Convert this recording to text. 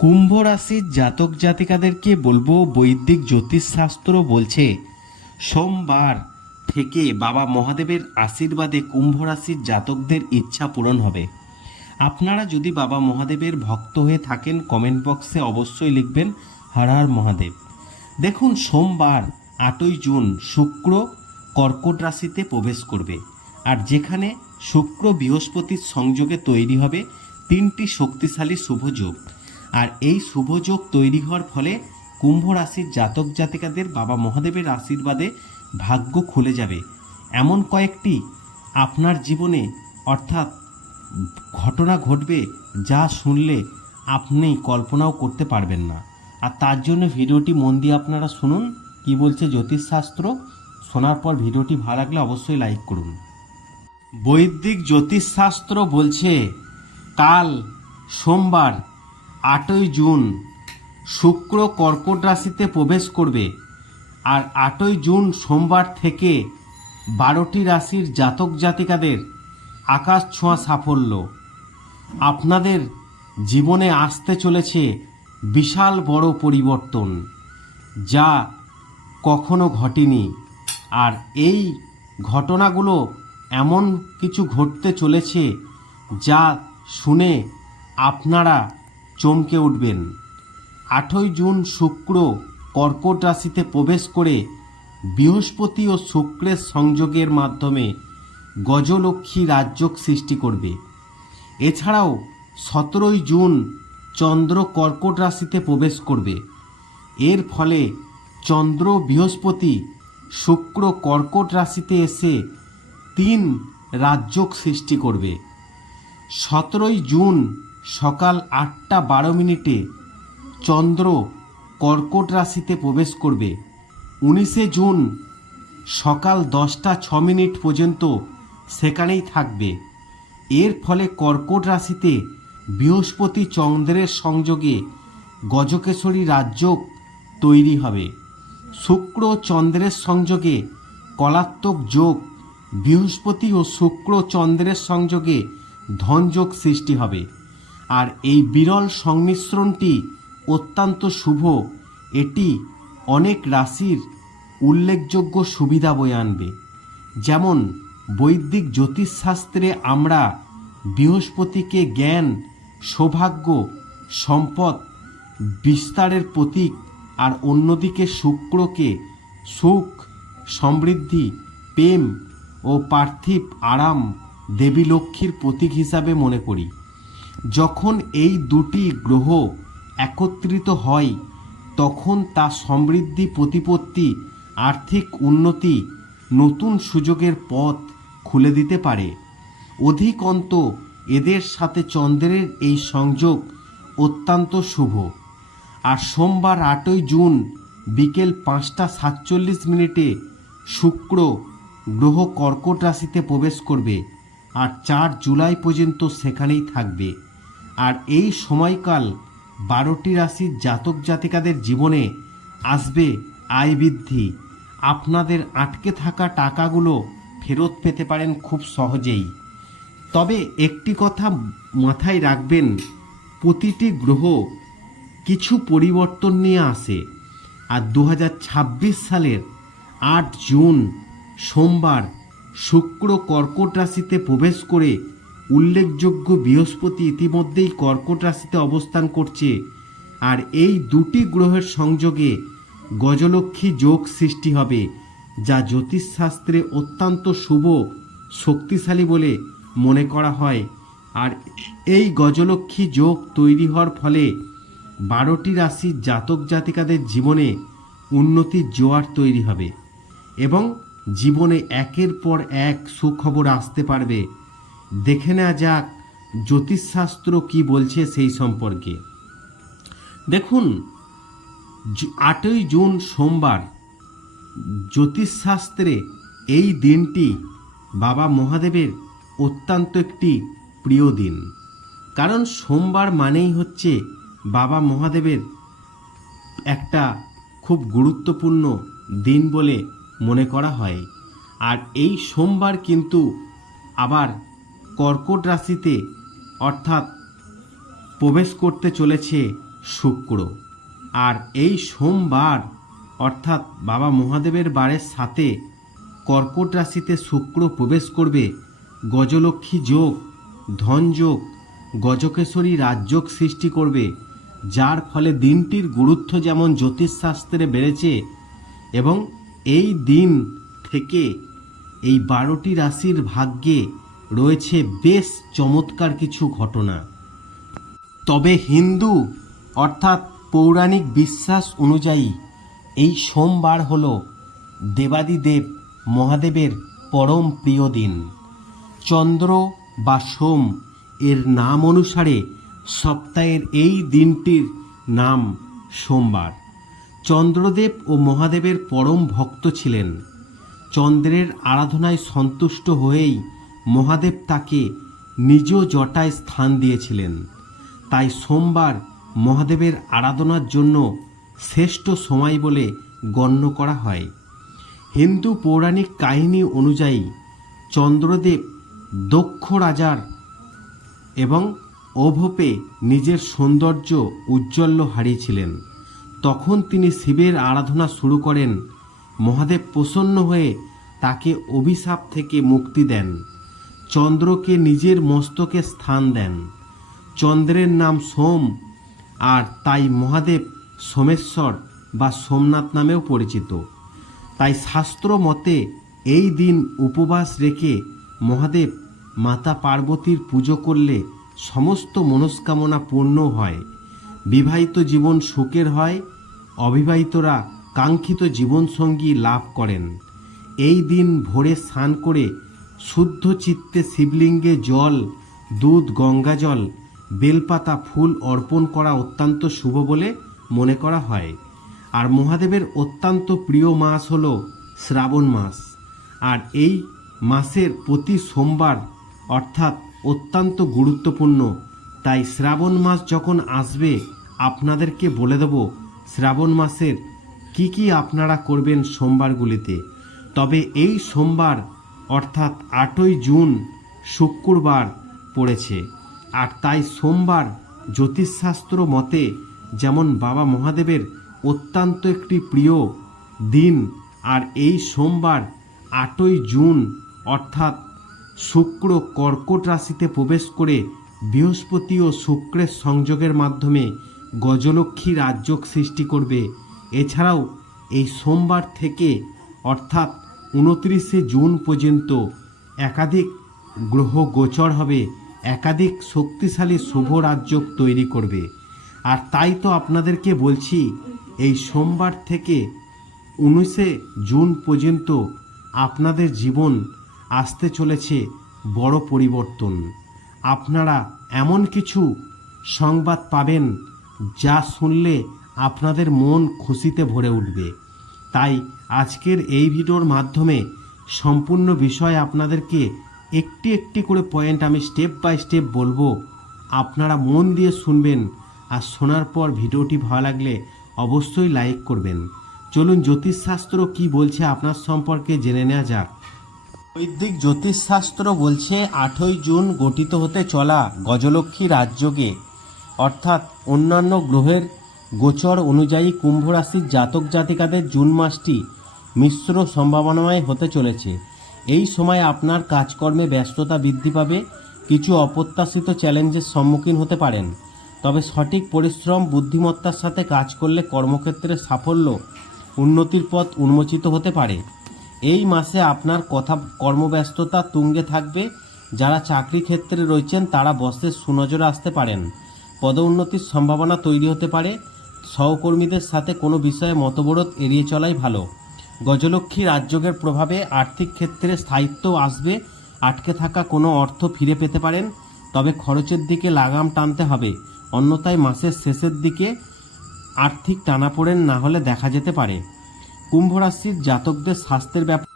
কুম্ভ রাশির জাতক জাতিকাদেরকে বলবো, বৈদিক জ্যোতিষশাস্ত্র বলছে সোমবার থেকে বাবা মহাদেবের আশীর্বাদে কুম্ভ রাশির জাতকদের ইচ্ছা পূরণ হবে। আপনারা যদি বাবা মহাদেবের ভক্ত হয়ে থাকেন কমেন্ট বক্সে অবশ্যই লিখবেন হর হর মহাদেব। দেখুন, সোমবার 8ই জুন শুক্র কর্কট রাশিতে প্রবেশ করবে, আর যেখানে শুক্র বৃহস্পতির সংযোগে তৈরি হবে 3টি শক্তিশালী শুভযোগ। আর এই শুভযোগ তৈরি হওয়ার ফলে কুম্ভ রাশির জাতক জাতিকাদের বাবা মহাদেবের আশীর্বাদে ভাগ্য খুলে যাবে। এমন কয়েকটি আপনার জীবনে অর্থাৎ ঘটনা ঘটবে যা শুনলে আপনি কল্পনাও করতে পারবেন না। আর তার জন্য ভিডিওটি মন দিয়ে আপনারা শুনুন কি বলছে জ্যোতিষশাস্ত্র। শোনার পর ভিডিওটি ভালো লাগলে অবশ্যই লাইক করুন। বৈদিক জ্যোতিষশাস্ত্র বলছে কাল সোমবার 8ই জুন শুক্র কর্কট রাশিতে প্রবেশ করবে। আর 8ই জুন সোমবার থেকে 12টি রাশির জাতক জাতিকাদের আকাশ ছোঁয়া সাফল্য। আপনাদের জীবনে আসতে চলেছে বিশাল বড় পরিবর্তন, যা কখনো ঘটেনি। আর এই ঘটনাগুলো এমন কিছু ঘটতে চলেছে যা শুনে আপনারা চমকে উঠবেন। 8ই জুন শুক্র কর্কট রাশিতে প্রবেশ করে বৃহস্পতি ও শুক্রের সংযোগের মাধ্যমে গজলক্ষ্মী রাজযোগ সৃষ্টি করবে। এছাড়াও 17ই জুন চন্দ্র কর্কট রাশিতে প্রবেশ করবে। এর ফলে চন্দ্র বৃহস্পতি শুক্র কর্কট রাশিতে এসে 3 রাজযোগ সৃষ্টি করবে। 17ই জুন সকাল 8টা 12 চন্দ্র কর্কট রাশিতে প্রবেশ করবে। 19শে জুন সকাল 10টা 6 পর্যন্ত সেখানেই থাকবে। এর ফলে কর্কট রাশিতে বৃহস্পতি চন্দ্রের সংযোগে গজকেশরী রাজযোগ তৈরি হবে। শুক্র চন্দ্রের সংযোগে কলাত্মক যোগ, বৃহস্পতি ও শুক্র চন্দ্রের সংযোগে ধনযোগ সৃষ্টি হবে। আর এই বিরল সংমিশ্রণটি অত্যন্ত শুভ। এটি অনেক রাশির উল্লেখযোগ্য সুবিধা বয়ে আনবে। যেমন বৈদিক জ্যোতিষশাস্ত্রে আমরা বৃহস্পতিকে জ্ঞান, সৌভাগ্য, সম্পদ বিস্তারের প্রতীক, আর অন্যদিকে শুক্রকে সুখ, সমৃদ্ধি, প্রেম ও পার্থিব আরাম, দেবী লক্ষ্মীর প্রতীক হিসাবে মনে করি। যখন এই দুটি গ্রহ একত্রিত হয় তখন তা সমৃদ্ধি, প্রতিপত্তি, আর্থিক উন্নতি, নতুন সুযোগের পথ খুলে দিতে পারে। অধিকন্তু এদের সাথে চন্দ্রের এই সংযোগ অত্যন্ত শুভ। আর সোমবার 8ই জুন বিকেল 5টা 47 শুক্র গ্রহ কর্কট রাশিতে প্রবেশ করবে, আর 4 জুলাই পর্যন্ত সেখানেই থাকবে। আর এই সময়কাল 12টি রাশির জাতক জাতিকাদের জীবনে আসবে আয় বৃদ্ধি। আপনাদের আটকে থাকা টাকাগুলো ফেরত পেতে পারেন খুব সহজেই। তবে একটি কথা মাথায় রাখবেন, প্রতিটি গ্রহ কিছু পরিবর্তন নিয়ে আসে। আর 2026 সালের 8 জুন সোমবার শুক্র কর্কট রাশিতে প্রবেশ করে উল্লেখযোগ্য বৃহস্পতি ইতিমধ্যেই কর্কট রাশিতে অবস্থান করছে। আর এই দুটি গ্রহের সংযোগে গজলক্ষ্মী যোগ সৃষ্টি হবে, যা জ্যোতিষশাস্ত্রে অত্যন্ত শুভ, শক্তিশালী বলে মনে করা হয়। আর এই গজলক্ষ্মী যোগ তৈরি হওয়ার ফলে 12টি রাশির জাতক জাতিকাদের জীবনে উন্নতির জোয়ার তৈরি হবে এবং জীবনে একের পর এক সুখবর আসতে পারবে। দেখে নেওয়া যাক জ্যোতিষশাস্ত্র কি বলছে সেই সম্পর্কে। দেখুন, 8ই জুন সোমবার জ্যোতিষশাস্ত্রে এই দিনটি বাবা মহাদেবের অত্যন্ত একটি প্রিয় দিন। কারণ সোমবার মানেই হচ্ছে বাবা মহাদেবের একটা খুব গুরুত্বপূর্ণ দিন বলে মনে করা হয়। আর এই সোমবার কিন্তু আবার কর্কট রাশিতে অর্থাৎ প্রবেশ করতে চলেছে শুক্র। আর এই সোমবার অর্থাৎ বাবা মহাদেবের বারের সাথে কর্কট রাশিতে শুক্র প্রবেশ করবে। গজলক্ষ্মী যোগ, ধন যোগ, গজকেশরী রাজযোগ সৃষ্টি করবে, যার ফলে দিনটির গুরুত্ব যেমন জ্যোতিষশাস্ত্রে বেড়েছে এবং এই দিন থেকে এই 12টি রাশির ভাগ্যে রয়েছে বেশ চমৎকার কিছু ঘটনা। তবে হিন্দু অর্থাৎ পৌরাণিক বিশ্বাস অনুযায়ী এই সোমবার হল দেবাদিদেব মহাদেবের পরম প্রিয় দিন। চন্দ্র বা সোম এর নাম অনুসারে সপ্তাহের এই দিনটির নাম সোমবার। চন্দ্রদেব ও মহাদেবের পরম ভক্ত ছিলেন। চন্দ্রের আরাধনায় সন্তুষ্ট হয়েই মহাদেব তাকে নিজ জটায় স্থান দিয়েছিলেন। তাই সোমবার মহাদেবের আরাধনার জন্য শ্রেষ্ঠ সময় বলে গণ্য করা হয়। হিন্দু পৌরাণিক কাহিনী অনুযায়ী চন্দ্রদেব দক্ষ রাজার এবং অভোপে নিজের সৌন্দর্য উজ্জ্বল্য হারিয়েছিলেন। তখন তিনি শিবের আরাধনা শুরু করেন। মহাদেব প্রসন্ন হয়ে তাকে অভিশাপ থেকে মুক্তি দেন, চন্দ্রকে নিজের মস্তকে স্থান দেন। চন্দ্রের নাম সোম, আর তাই মহাদেব সোমেশ্বর বা সোমনাথ নামেও পরিচিত। তাই শাস্ত্র মতে এই দিন উপবাস রেখে মহাদেব মাতা পার্বতীর পুজো করলে সমস্ত মনস্কামনা পূর্ণ হয়, বিবাহিত জীবন সুখের হয়, অবিবাহিতরা কাঙ্ক্ষিত জীবনসঙ্গী লাভ করেন। এই দিন ভোরে স্নান করে শুদ্ধ চিত্তে শিবলিঙ্গে জল, দুধ, গঙ্গাজল, বেলপাতা, ফুল অর্পণ করা অত্যন্ত শুভ বলে মনে করা হয়। আর মহাদেবের অত্যন্ত প্রিয় মাস হল শ্রাবণ মাস। আর এই মাসের প্রতি সোমবার অর্থাৎ অত্যন্ত গুরুত্বপূর্ণ। তাই শ্রাবণ মাস যখন আসবে আপনাদেরকে বলে দেব শ্রাবণ মাসের কি আপনারা করবেন সোমবারগুলিতে। তবে এই সোমবার অর্থাৎ 8ই জুন শুক্রবার পড়েছে। আর তাই সোমবার জ্যোতিষশাস্ত্র মতে যেমন বাবা মহাদেবের অত্যন্ত একটি প্রিয় দিন। আর এই সোমবার 8ই জুন অর্থাৎ শুক্র কর্কট রাশিতে প্রবেশ করে বৃহস্পতি ও শুক্রের সংযোগের মাধ্যমে গজলক্ষ্মী রাজযোগ সৃষ্টি করবে। এছাড়াও এই সোমবার থেকে অর্থাৎ 29শে জুন পর্যন্ত একাধিক গ্রহ গোচর হবে, একাধিক শক্তিশালী শুভ রাজযোগ তৈরি করবে। আর তাই তো আপনাদেরকে বলছি এই সোমবার থেকে 19শে জুন পর্যন্ত আপনাদের জীবন আসতে চলেছে বড় পরিবর্তন। আপনারা এমন কিছু সংবাদ পাবেন যা শুনলে আপনাদের মন খুশিতে ভরে উঠবে। তাই আজকের এই ভিডিওর মাধ্যমে সম্পূর্ণ বিষয় আপনাদেরকে একটি একটি করে পয়েন্ট আমি স্টেপ বাই স্টেপ বলবো, আপনারা মন দিয়ে শুনবেন। আর শোনার পর ভিডিওটি ভালো লাগলে অবশ্যই লাইক করবেন। চলুন জ্যোতিষশাস্ত্র কি বলছে আপনার সম্পর্কে জেনে নেওয়া যাক। বৈদিক জ্যোতিষশাস্ত্র বলছে 8ই জুন গঠিত হতে চলা গজলক্ষ্মী রাজযোগে অর্থাৎ অন্যান্য গ্রহের গোচর অনুযায়ী কুম্ভ রাশির জাতক জাতিকাদের জুন মাসটি মিশ্র সম্ভাবনাময় হতে চলেছে। এই সময় আপনার কাজকর্মে ব্যস্ততা বৃদ্ধি পাবে, কিছু অপ্রত্যাশিত চ্যালেঞ্জের সম্মুখীন হতে পারেন। তবে সঠিক পরিশ্রম, বুদ্ধিমত্তার সাথে কাজ করলে কর্মক্ষেত্রে সাফল্য, উন্নতির পথ উন্মোচিত হতে পারে। এই মাসে আপনার কর্মব্যস্ততা তুঙ্গে থাকবে। যারা চাকরি ক্ষেত্রে রয়েছেন তারা বসের সুনজরে আসতে পারেন। পদোন্নতির সম্ভাবনা তৈরি হতে পারে। সহকর্মীদের সাথে কোনো বিষয়ে মতবিরোধ এড়িয়ে চলাই ভালো। গজলক্ষ্মী রাজযোগের প্রভাবে আর্থিক ক্ষেত্রে স্থায়িত্ব আসবে। আটকে থাকা কোনো অর্থ ফিরে পেতে পারেন, তবে খরচের দিকে লাগাম টানতে হবে, অন্যথায় মাসের শেষের দিকে আর্থিক টানাপোড়েন না হলে দেখা যেতে পারে। কুম্ভ রাশির জাতকদের স্বাস্থ্যের ব্যাপারে